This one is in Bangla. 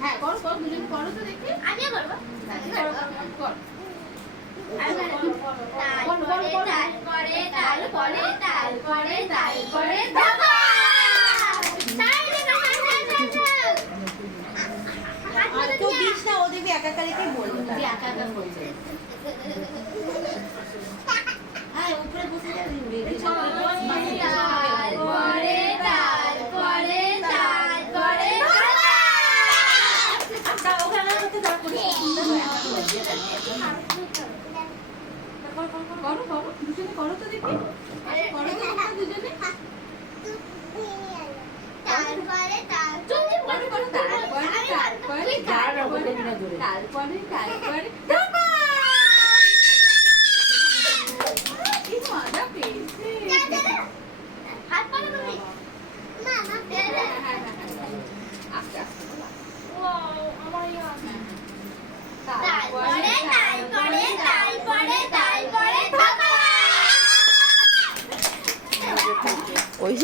হ্যাঁ করো করো দুজন করো তো দেখি আমিও করবো কর ও দেখবি একা একা রেখে বলবো একা একা বলছে হ্যাঁ উপরে বসে যাবি করো করো দুজনে করো তো দেখি করো তো দুজনে তারপরে কি মজা পেয়েছে হাত পালো তুমি মামা আস্তে আস্তে আমার ওই